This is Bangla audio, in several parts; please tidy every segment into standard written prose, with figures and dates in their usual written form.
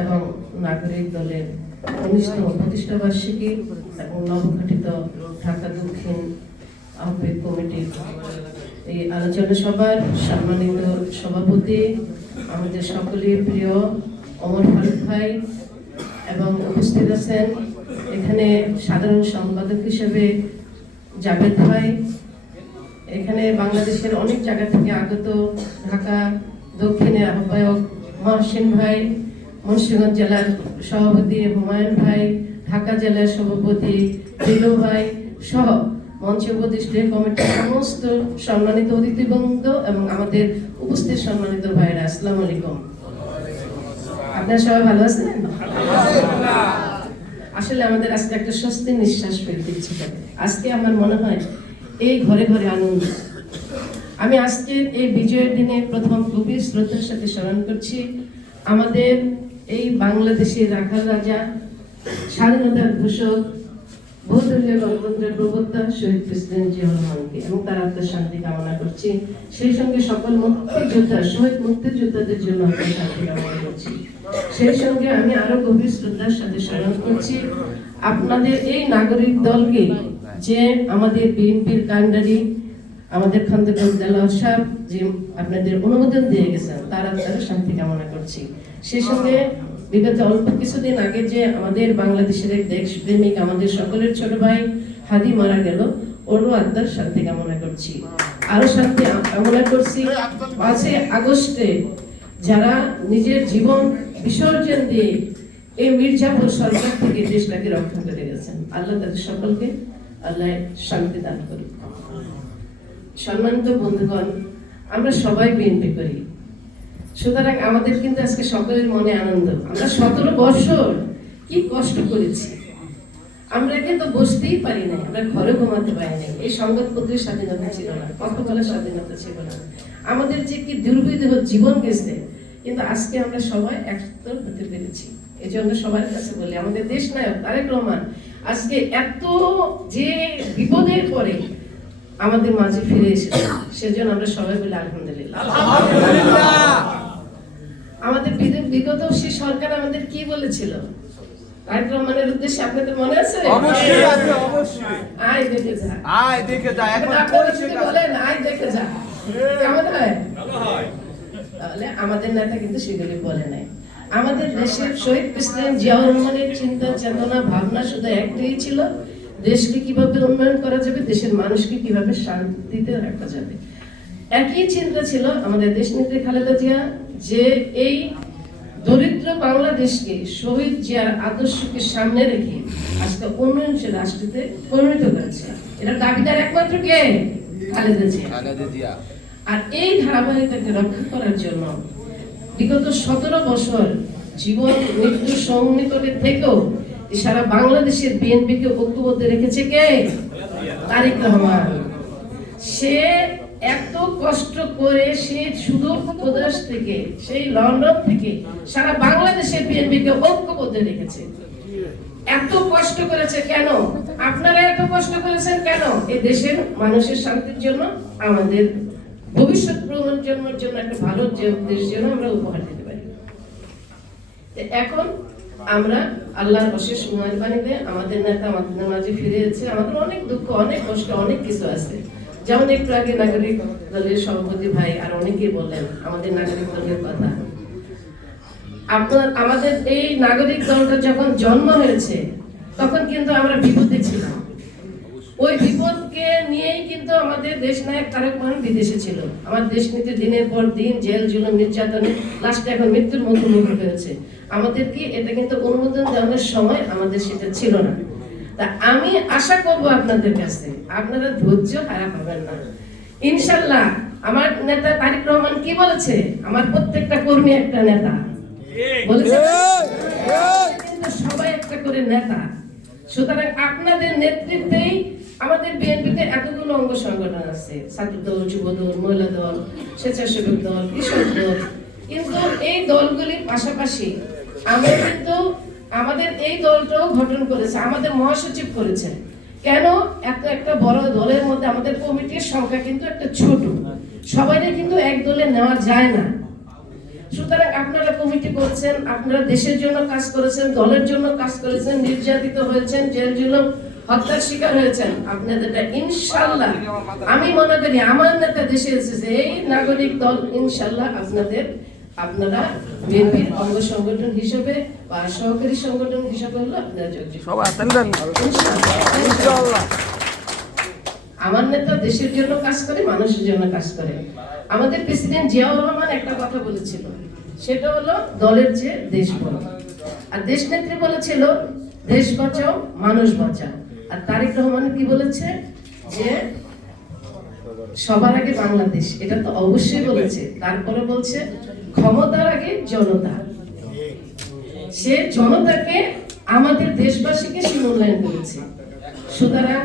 এবং নাগরিক দলের ১৯তম প্রতিষ্ঠা বার্ষিকী এবং নবগঠিত ঢাকা দক্ষিণ আহ্বায়ক কমিটির এই আলোচনা সভার সম্মানিত সভাপতি, আমাদের সকলের প্রিয় ওমর ফারুক ভাই, এবং উপস্থিত আছেন এখানে সাধারণ সম্পাদক হিসেবে জাভেদ ভাই, এখানে বাংলাদেশের অনেক জায়গা থেকে আগত ঢাকা দক্ষিণের আহ্বায়ক মহসিন ভাই, মুন্সিগঞ্জ জেলার সভাপতি হুমায়ুন ভাই, ঢাকা জেলার সভাপতি দিলু ভাই সহ মঞ্চে উপদেষ্টা কমিটির সমস্ত সম্মানিত অতিথিবৃন্দ এবং আমাদের উপস্থিত সম্মানিত ভাইরা, আসসালামু আলাইকুম। আপনারা সবাই ভালো আছেন? আসলে আমাদের আজকে একটা স্বস্তির নিঃশ্বাস ফেলতে ইচ্ছে করে। আজকে আমার মনে হয় এই ঘরে ঘরে আনন্দ। আমি আজকের এই বিজয়ের দিনে প্রথম গভীর শ্রদ্ধার সাথে স্মরণ করছি আমাদের এই বাংলাদেশের রাখাল রাজা, স্বাধীনতার ঘোষক, বহুদলীয় গণতন্ত্রের প্রবক্তা শহীদ প্রেসিডেন্ট জিয়াউর রহমানকে এবং তার আত্মার শান্তি কামনা করছি। সেই সঙ্গে সকল মুক্তিযোদ্ধা, শহীদ মুক্তিযোদ্ধাদের জন্য আত্মার শান্তি কামনা করছি। সেই সঙ্গে আমি আরো গভীর শ্রদ্ধার সাথে স্মরণ করছি আপনাদের এই নাগরিক দলকে, যে আমাদের বিএনপির কান্ডারি আমাদের খন্দকার দেলোয়ার সাহেব যে আপনাদের অনুমোদন দিয়ে গেছেন, তার আত্মার শান্তি কামনা করছি। সেই সঙ্গে বিগত অল্প কিছুদিন আগে যে আমাদের বাংলাদেশের এক দেশপ্রেমিক, আমাদের সকলের ছোট ভাই হাদি মারা গেল, ওরও আত্মার শান্তি কামনা করছি। আরো শান্তি কামনা করছি ৫ই আগস্টে যারা নিজের জীবন বিসর্জন দিয়ে এই মির্জাপুর সরকার থেকে দেশটাকে রক্ষা করে গেছেন, আল্লাহ তাদের সকলকে আল্লাহ শান্তি দান করুন। সম্মানিত বন্ধুগণ, আমরা সবাই বিএনপি করি, সুতরাং আমাদের কিন্তু আজকে সকলের মনে আনন্দ। আমরা ১৭ বছর কি কষ্ট করেছি, আমরা কিন্তু বসতেই পারি না, আমরা ঘরে ঘুমাতে পারি না। এই সংবাদপত্রের স্বাধীনতা ছিল না, কথা বলার স্বাধীনতা ছিল না, আমাদের যে কি দুর্বিধ জীবন গেছে, কিন্তু আজকে আমরা সবাই একত্র হতে পেরেছি। এই জন্য সবার কাছে বলি, আমাদের দেশ নায়ক তারেক রহমান আজকে এত যে বিপদের পরে আমাদের মাঝে ফিরে এসেছে, সেজন্য আমরা সবাই বলি আলহামদুলিল্লাহ। আমাদের বিগত সেই সরকার আমাদের কি বলেছিল তারেক রহমানের উদ্দেশ্যে, আপনাদের মনে আছে? অবশ্যই আছে, অবশ্যই। আয় দেখে যা, আয় দেখে যা। এখন আপনারা যদি বলেন আয় দেখে যা, কেমন হয়? তাহলে আমাদের নেতা কিন্তু সেগুলি বলে নাই। আমাদের দেশের শহীদ প্রেসিডেন্ট জিয়াউর রহমানের চিন্তা চেতনা ভাবনা শুধু একটাই ছিল, দেশকে কিভাবে উন্নয়ন করা যাবে, দেশের মানুষকে কিভাবে শান্তিতে রাখা যাবে। একই চিন্তা ছিল আমাদের দেশনেত্রী খালেদা জিয়া, যে এই দরিদ্র বাংলাদেশকে শহীদ জিয়ার আদর্শকে সামনে রেখে আজকে উন্নয়নশীল রাষ্ট্রতে পরিণত করেছে। এটা দাবিদার একমাত্র কে? খালেদা জিয়া। আর এই ধারাবাহিকতাকে রক্ষা করার জন্য বিগত ১৭ বছর জীবন মৃত্যু সংমিতকে থেকেও সারা বাংলাদেশের বিএনপিকে ঐক্যবদ্ধ রেখেছে কে? তারেক রহমান। সে এত কষ্ট করে, সে শুধু প্রদেশ থেকে, সেই লন্ডন থেকে সারা বাংলাদেশের বিএনপিকে ঐক্যবদ্ধ রেখেছে। এত কষ্ট করেছে কেন? আপনারা এত কষ্ট করেছেন কেন? এই দেশের মানুষের শান্তির জন্য, আমাদের ভবিষ্যৎ প্রজন্মের জন্য একটা ভালো দেশ যেন আমরা উপহার দিতে পারি। এখন আমরা আল্লাহর অশেষ মেহেরবানিতে আমাদের নেতা আমাদের মাঝে ফিরে এসেছে। আমাদের অনেক দুঃখ, অনেক কষ্ট, অনেক কিছু আছে। যেমন একটু আগে নাগরিক দলের সভাপতি ভাই আর অনেকেই বললেন আমাদের নাগরিক দলের কথা। আমাদের এই নাগরিক দলটা যখন জন্ম হয়েছে তখন কিন্তু আমরা বিপদে ছিলাম। ওই বিপদকে নিয়েই কিন্তু আমাদের দেশ নায়ক তারেক রহমান বিদেশে ছিল। আমার দেশ নিতে দিনের পর দিন জেল জুলুম নির্যাতনে লাস্টে এখন মৃত্যুর মুখোমুখি হয়েছে। আমাদের কি এটা কিন্তু অনুমোদন দেওয়ার সময় আমাদের সেটা ছিল না। তা আমি আশা করব আপনাদের কাছে, আপনারা ধৈর্য হারা পাবেন না ইনশাআল্লাহ। আমার নেতা তারেক রহমান কি বলেছে, আমার প্রত্যেকটা কর্মী একটা নেতা বলেছে, কিন্তু সবাই একটা করে নেতা। সুতরাং আপনাদের নেতৃত্বেই আমাদের বিএনপিতে এতগুলো অঙ্গ সংগঠন আছে, ছাত্র দল, যুব দল, মহিলা দল, স্বেচ্ছাসেবক দল, কৃষক দল। কিন্তু এই দলগুলির পাশাপাশি আমরা কিন্তু আমাদের এই দলটাও গঠন করেছে, আমাদের মহাসচিব করেছেন। কেন? একটা বড় দলের মধ্যে আমাদের কমিটির সংখ্যা কিন্তু একটা ছোট, সবাইকে কিন্তু এক দলে নেওয়া যায় না। সুতরাং আপনারা কমিটি করছেন, আপনারা দেশের জন্য কাজ করেছেন, দলের জন্য কাজ করেছেন, নির্যাতিত হয়েছেন, জেল জুলুম হত্যার শিকার হয়েছেন, আপনাদেরটা ইনশাআল্লাহ আমি মনে করি আমার নেতা দেশে এসেছে, এই নাগরিক দল ইনশাআল্লাহ আপনারা বিএনপির অঙ্গ সংগঠন হিসেবে বা সহকারী সংগঠন হিসেবে হলো আপনারা ইনশাআল্লাহ। আমার নেতা দেশের জন্য কাজ করে, মানুষের জন্য কাজ করে। আমাদের প্রেসিডেন্ট জিয়াউর রহমান একটা কথা বলেছিল, সেটা হলো দলের চেয়ে দেশ বড়। আর দেশ নেত্রী বলেছিল দেশ বাঁচাও মানুষ বাঁচাও। আর তারেক রহমান কি বলেছে যে সবার আগে বাংলাদেশ, এটা তো অবশ্যই বলেছে। তারপরে বলছে ক্ষমতার আগে জনতা। সে জনতাকে আমাদের দেশবাসীকে সে মূল্যায়ন করেছে। সুতরাং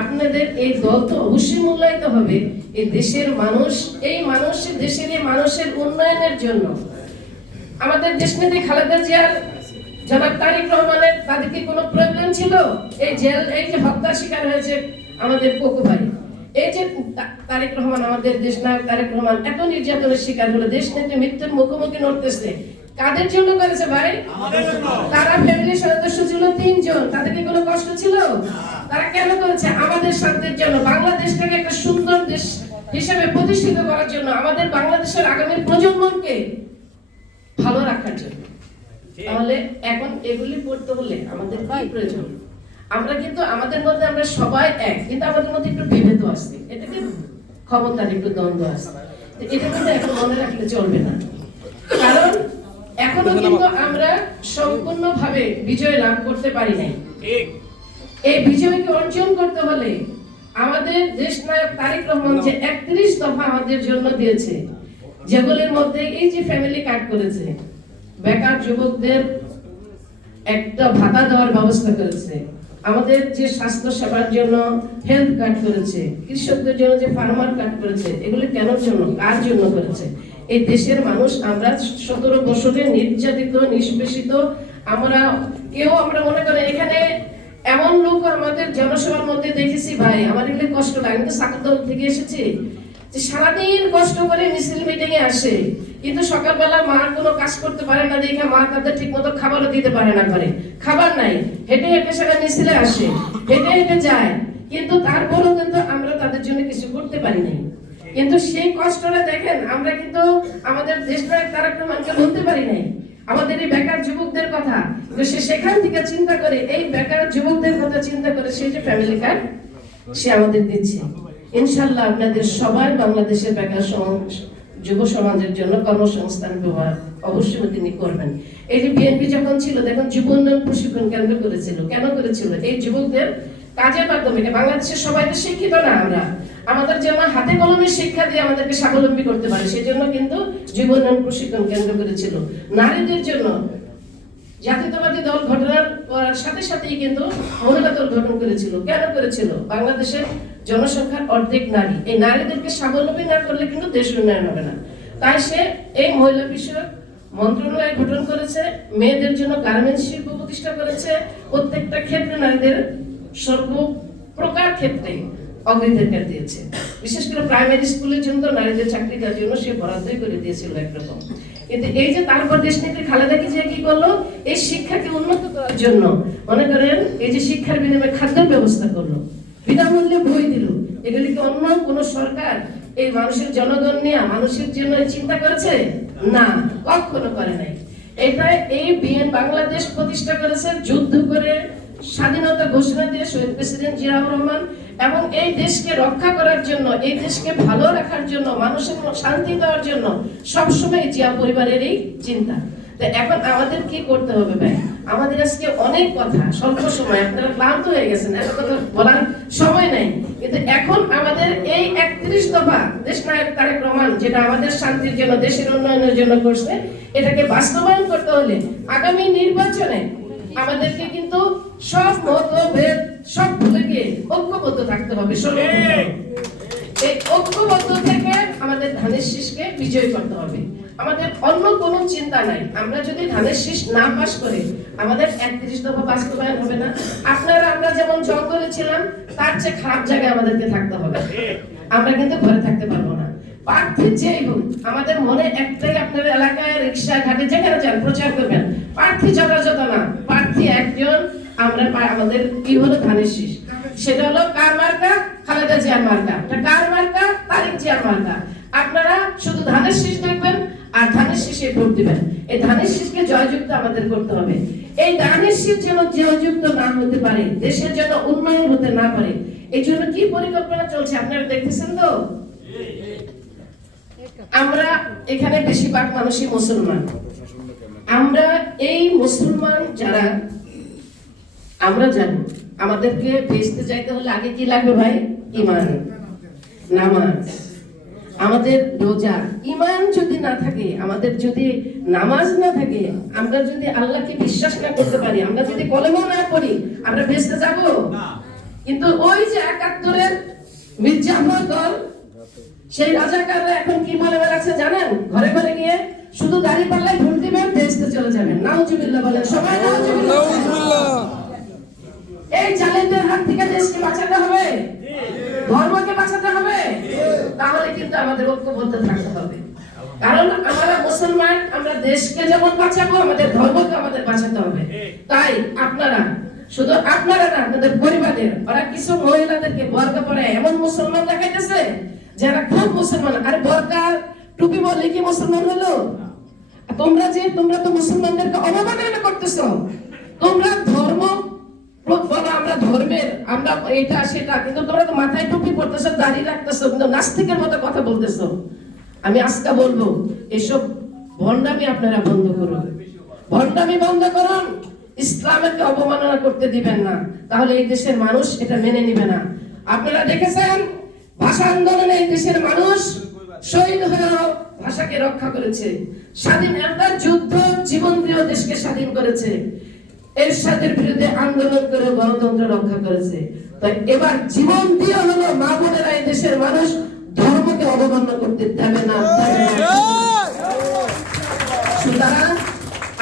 আপনাদের এই দল তো অবশ্যই মূল্যায়িত হবে। এই দেশের মানুষ, এই মানুষের দেশের এই মানুষের উন্নয়নের জন্য আমাদের দেশনেত্রী খালেদা জিয়ার, জনাব তারেক রহমানের তাদেরকে কোনো প্রয়োজন ছিল? এই জেল, এই যে হত্যার শিকার হয়েছে আমাদের কোকো ভাই, এই যে তারেক রহমান, আমাদের দেশ নায়ক তারেক রহমান এত নির্যাতনের শিকার হলো, দেশনেত্রী মৃত্যুর মুখোমুখি নড়তেছে, কাদের জন্য করেছে ভাই? তারা ফ্যামিলির সদস্য ছিল 3 জন, তাদেরকে কোনো কষ্ট ছিল? তারা কেন করেছে? আমাদের স্বার্থের জন্য, বাংলাদেশটাকে একটা সুন্দর দেশ হিসেবে প্রতিষ্ঠিত করার জন্য, আমাদের বাংলাদেশের আগামী প্রজন্মকে ভালো রাখার জন্য। তাহলে এখন এগুলি করতে হলে আমাদের কি প্রয়োজন? আমরা কিন্তু আমাদের মধ্যে আমরা সবাই এক, কিন্তু আমাদের মধ্যে একটু বিভেদ আছে, এটাকে ক্ষমতার একটু দ্বন্দ্ব আছে। এটা কিন্তু এখন মনে রাখলে চলবে না, কারণ এখনো কিন্তু আমরা সম্পূর্ণভাবে বিজয় লাভ করতে পারি নাই। এই বিজয়কে অর্জন করতে হলে আমাদের দেশ নায়ক তারেক রহমান যে 31 দফা আমাদের জন্য দিয়েছে, যেগুলির মধ্যে এই যে ফ্যামিলি কার্ড করেছে, বেকার যুবকদের একটা ভাতা দেওয়ার ব্যবস্থা করেছে, আমাদের যে স্বাস্থ্য সেবার জন্য হেলথ কার্ড করেছে, কৃষকদের জন্য যে ফার্মার কার্ড করেছে, এগুলি কেন জন্য, কার জন্য করেছে? এই দেশের মানুষ আমরা 17 বছরে নির্যাতিত, নিষ্পেষিত, আমরা মনে করি এখানে এমন লোক আমাদের জনসভার মধ্যে দেখেছি ভাই, আমার এগুলো কষ্ট লাগে। আমি তো সাকদল থেকে এসেছি, যে সারাদিন কষ্ট করে মিছিল মিটিং এ আসে, কিন্তু সকালবেলা মা কোনো কাজ করতে পারে না দেখে মা তাদের ঠিক মতো খাবারও দিতে পারে না, ঘরে খাবার নাই, হেঁটে হেঁটে সারা মিছিলে আসে, হেঁটে হেঁটে যায়, কিন্তু তারপরেও কিন্তু আমরা তাদের জন্য কিছু করতে পারি নাই। কিন্তু সেই কষ্টটা দেখেন, আমরা কিন্তু আমাদের দেশ নায়ক তারেক রহমানকে বলতে পারি নাই আমাদের এই বেকার যুবকদের কথা, কিন্তু সে সেখান থেকে চিন্তা করে, এই বেকার যুবকদের কথা চিন্তা করে সেই যে ফ্যামিলি কার্ড সে আমাদের দিচ্ছে। ইনশাআল্লাহ আপনাদের সবাই বাংলাদেশের বেকার যুব সমাজের জন্য কর্মসংস্থান ব্যবহার অবশ্যই তিনি করবেন। এই যে বিএনপি যখন ছিল, দেখুন যুব উন্নয়ন প্রশিক্ষণ কেন্দ্র করেছিল। কেন করেছিল? এই যুবকদের কাজের মাধ্যমে, বাংলাদেশের সবাই তো শিক্ষিত না, আমাদের জন্য হাতে কলমে শিক্ষা দিয়ে আমাদেরকে স্বাবলম্বী করতে পারে, সেজন্য কিন্তু যুব উন্নয়ন প্রশিক্ষণ কেন্দ্র করেছিল। নারীদের জন্য জাতীয়তাবাদী দল ঘটনার সাথে সাথেই কিন্তু মহিলা দল গঠন করেছিল। কেন করেছিল? বাংলাদেশের জনসংখ্যার অর্ধেক নারী, এই নারীদেরকে স্বাবলম্বী না করলে কিন্তু দেশ উন্নয়ন হবে না। তাই সে এই মহিলা বিষয়ক মন্ত্রণালয় গঠন করেছে, মেয়েদের জন্য গার্মেন্টস শিল্প প্রতিষ্ঠা করেছে, প্রত্যেকটা ক্ষেত্রে নারীদের সর্বপ্রকার ক্ষেত্রে অগ্রাধিকার দিয়েছে। বিশেষ করে প্রাইমারি স্কুলের জন্য নারীদের চাকরিটার জন্য সে বরাদ্দই করে দিয়েছিল একরকম। কিন্তু এই যে তারপর দেশনেত্রী খালেদা জিয়া কি করলো, এই শিক্ষাকে উন্নত করার জন্য মনে করেন এই যে শিক্ষার বিনিময়ে খাদ্যের ব্যবস্থা করলো, বিনামূল্যে বই দিল। এগুলিকে অন্য কোন সরকার এই মানুষের জনগণ নিয়ে মানুষের জন্য চিন্তা করেছে? না, কখনো করে নাই। এটা এই বাংলাদেশ প্রতিষ্ঠা করেছে যুদ্ধ করে, স্বাধীনতা ঘোষণা দিয়ে শহীদ প্রেসিডেন্ট জিয়াউর রহমান, এবং এই দেশকে রক্ষা করার জন্য, এই দেশকে ভালো রাখার জন্য, মানুষের শান্তি দেওয়ার জন্য সবসময় জিয়া পরিবারের এই চিন্তা। তো এখন আমাদের কি করতে হবে ভাই? আমাদের আজকে অনেক কথা, স্বল্প সময়, আপনারা ক্লান্ত হয়ে গেছেন, এত কথা বলার সময় নাই, কিন্তু এখন আমাদের এই 31 দফা দেশ নায়ক তারেক রহমান যেটা আমাদের শান্তির জন্য, দেশের উন্নয়নের জন্য করছে, এটাকে বাস্তবায়ন করতে হলে আগামী নির্বাচনে আমাদেরকে কিন্তু সব মতভেদ সব ভুলে গিয়ে ঐক্যবদ্ধ থাকতে হবে। এই ঐক্যবদ্ধ থেকে আমাদের ধানের শীষকে বিজয় করতে হবে। আমাদের অন্য কোনো চিন্তা নাই। আমরা যদি ধানের শীষ না পাস করে আমাদের 31 দফা বাস্তবায়ন হবে না। আমরা যেমন জঙ্গলে ছিলাম, তার চেয়ে খারাপ জায়গায় আমাদেরকে থাকতে হবে। আমরা কিন্তু ঘরে থাকতে পারবো না। প্রার্থী যেই হোক, আমাদের মনে একটাই, আপনার এলাকায় রিক্সা ঘাটে যেখানে যান প্রচার করবেন, প্রার্থী যথাযথ না, প্রার্থী একজন। আমরা আমাদের কি হলো ধানের শীষ, সেটা হলো কার মার্কা? খালেদা জিয়ার মার্কা। কার মার্কা? তারেক জিয়ার মার্কা। আপনারা শুধু ধানের শীষ দেখবেন আর ধানের শীষে ভোট দিবেন। এই ধানের শীষকে জয়যুক্ত আমাদের করতে হবে। এই ধানের শীষ যেন জয়যুক্ত না হতে পারে, দেশের জন্য উন্নয়ন হতে না পারে, এই জন্য কি পরিকল্পনা চলছে আপনারা দেখতেছেন তো। আমরা এখানে বেশিরভাগ মানুষই মুসলমান। আমরা এই মুসলমান যারা, আমরা জানি আমাদেরকে বেঁচতে যাইতে হলে আগে কি লাগবে ভাই? ঈমান, নামাজ, আমাদের রোজা। ঈমান যদি না থাকে, আমাদের যদি নামাজ না থাকে, আমরা যদি আল্লাহকে বিশ্বাস না করতে পারি, আমরা যদি কলেমা না পড়ি, আমরা বেঁচতে যাব না। কিন্তু ওই যে ৭১-এর মির্জাফর দল, সেই রাজাকাররা এখন কি বলে বেড়াচ্ছে জানেন? ঘরে ঘরে গিয়ে শুধু দাড়ি পাল্লায় ভোট দিবেন, বেহেশতে চলে যাবেন। নাউজুবিল্লাহ বলেন সবাই, নাউজুবিল্লাহ। এই জালেমদের হাত থেকে দেশকে বাঁচাতে হবে, ধর্মকে বাঁচাতে হবে। তাহলে কিন্তু আমাদের ঐক্যবদ্ধ থাকতে হবে, কারণ আমরা মুসলমান, আমরা দেশকে যেমন বাঁচাবো, আমাদের ধর্মকে আমাদের বাঁচাতে হবে। তাই আপনারা, শুধু আপনারা না, আপনাদের পরিবারের, ওরা কিছু মহিলাদেরকে বোরকা পরে এমন মুসলমান দেখাইতেছে যারা খুব মুসলমান। আর বোরকা টুপি বললে কি মুসলমান হলো? তোমরা তো মুসলমানদেরকে অবমাননা করতেছো। তোমরা ধর্ম বলো, আমরা ধর্মের, আমরা এটা সেটা, কিন্তু তোমরা তো মাথায় টুপি পরতেছো, দাড়ি রাখতেছো, কিন্তু নাস্তিকের মতো কথা বলতেছো। আমি আজকে বলবো, এসব ভণ্ডামি আপনারা বন্ধ করুন, ভণ্ডামি বন্ধ করুন। ইসলামকে অবমাননা করতে দিবেন না, তাহলে এই দেশের মানুষ এটা মেনে নিবে না। আপনারা দেখেছেন ভাষা আন্দোলনে এই দেশের মানুষ শহীদ হয়েও ভাষাকে রক্ষা করেছে, স্বাধীনতার যুদ্ধ জীবন দিয়ে দেশকে স্বাধীন করেছে, এরশাদের বিরুদ্ধে আন্দোলন করে গণতন্ত্র রক্ষা করেছে। তাই এবার জীবন দিয়ে হলো মা বোনেরা এই দেশের মানুষ ধর্মকে অবমাননা করতে দেবে না। সুতরাং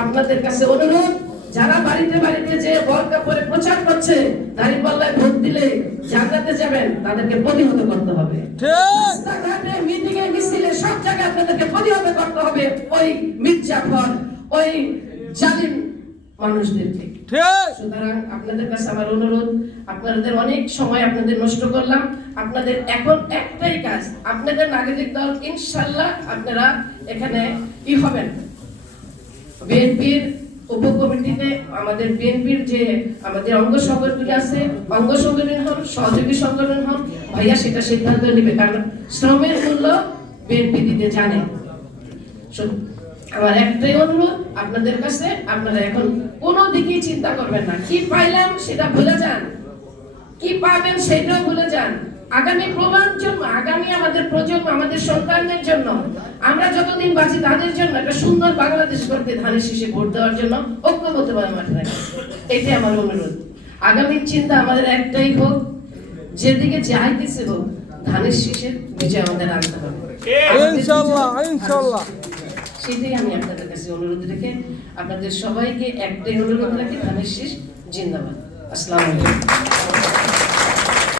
আপনাদের কাছে অনুরোধ, যারা বাড়িতে বাড়িতে যে বোরকা পরে প্রচার করছে, দাঁড়িপাল্লায় ভোট দিলে জান্নাতে যাবেন, তাদেরকে প্রতিহত করতে হবে। রাস্তাঘাটে, মিটিং এ, মিছিলে, সব জায়গায় আপনাদেরকে প্রতিহত করতে হবে ওই মির্জাফর, ওই জালিম মানুষদেরকে। সুতরাং আপনাদের কাছে আমার অনুরোধ, আপনাদের অনেক সময় আপনাদের নষ্ট করলাম, আপনাদের এখন একটাই কাজ, আপনাদের নাগরিক দল ইনশাআল্লাহ আপনারা এখানে কি হবেন, বিএনপির উপকমিটিতে আমাদের বিএনপির যে আমাদের অঙ্গ সংগঠন আছে, অঙ্গ সংগঠন হন, সহযোগী সংগঠন হন, ভাইয়া সেটা সিদ্ধান্ত নেবে, কারণ শ্রমের মূল্য বিএনপি দিতে জানে। আমার একটাই অনুরোধ আপনাদের কাছে, আপনারা এখন কোনো দিকেই চিন্তা করবেন না, কি পাইলাম সেটা ভুলে যান, কি পাবেন সেটাও ভুলে যান। আগামী প্রজন্ম, আগামী আমাদের প্রজন্ম, আমাদের সন্তানদের জন্য, আমরা যতদিন বাঁচি তাদের জন্য একটা সুন্দর বাংলাদেশ করতে ধানের শীষে ভোট দেওয়ার জন্য ঐক্যবদ্ধভাবে মাঠে রাখি, এটাই আমার অনুরোধ। আগামী চিন্তা আমাদের একটাই হোক, যেদিকে যাইতেছে হোক, ধানের শীষের বিজয় আমাদের আনতে হবে ইনশাআল্লাহ, ইনশাআল্লাহ। সেটাই আমি আপনাদের কাছে অনুরোধ রেখে, আপনাদের সবাইকে একটাই অনুরোধ রাখি, ধানের শীষ জিন্দাবাদ। আসসালামু আলাইকুম।